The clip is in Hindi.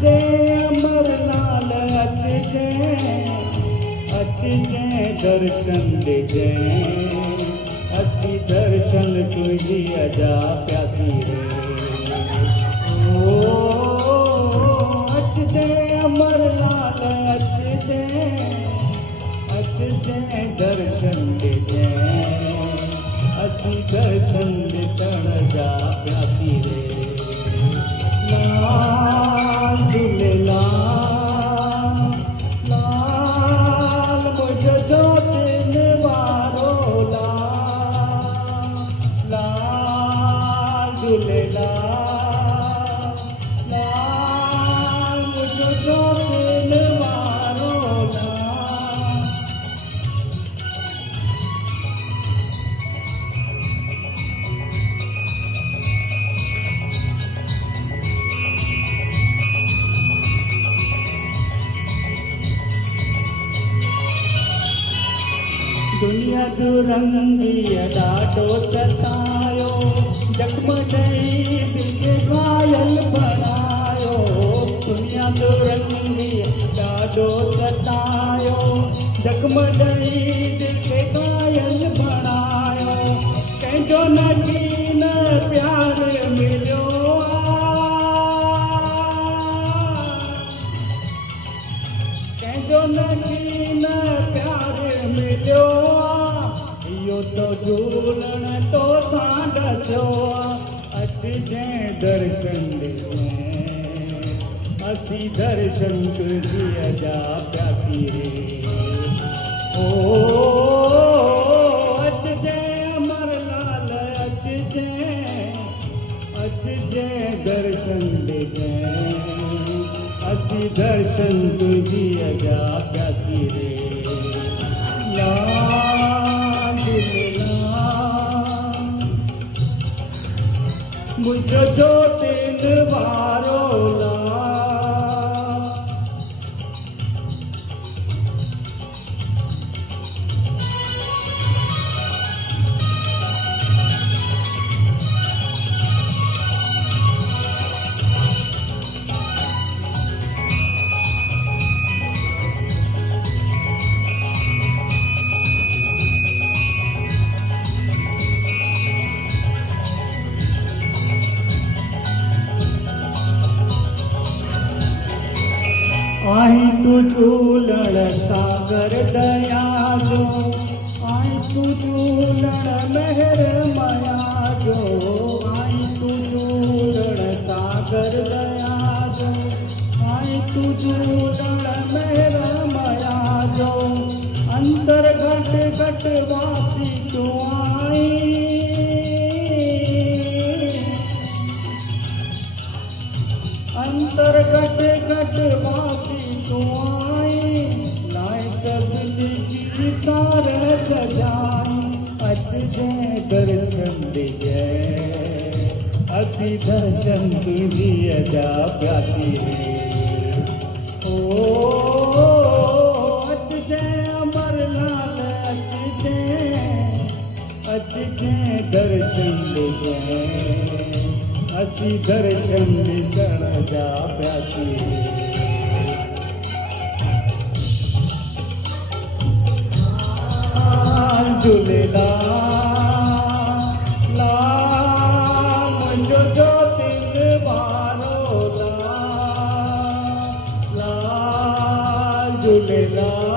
जे अमरलाल अचजे दर्शन देजे असी दर्शन तुझी अजा प्यासी रे ओ अचजे अमरलाल अचजे दर्शन देजे असी दर्शन दिसण जा प्यासी रे लाल झूलेलाल लाल मुझो ज्योतिन वारो लाल लाल झूलेलाल लाल मुझो ज्योतिन वारो लाल। दुनिया दुरंगी ॾाढो सतायो जखमॾई दिल खे घायल बणायो दुनिया दुरंगी ॾाढो सतायो जखमॾई दिल खे घायल बणायो कंहिंजो नगीन प्यार मिलियो कंहिंजो नगीन प्यार मिलियो इहो तो झूलण तो सां ॾसियो अचजे दर्शन ॾिजे असी दर्शन तुझी अजा प्यासी रे ओ अचजे अमरलाल अचजे दर्शन ॾिजे असी दर्शन तुझी अजा प्यासी रे लाल झूलेलाल मुझो ज्योतिन वारो लाल। आई तू झूलण सागर दया जो आई तू झूलण मेहर माया जो आई तू झूलण सागर दया जो आई तू झूलण मेहर माया जो अंतर घट घट वासी तू आई अंतर घट घट वासी तू आई लाए सभिनी जी सार सजाई अचजे दर्शन ॾिजे असी दर्शन तुझी अजा प्यासी रे ओ अचजे अमरलाल अचजे दर्शन ॾिजे असी दर्शन ॾिसण जा प्यासी लाल झूलेलाल लाल मुंहिंजो ज्योतिन वारो लाल लाल झूलेलाल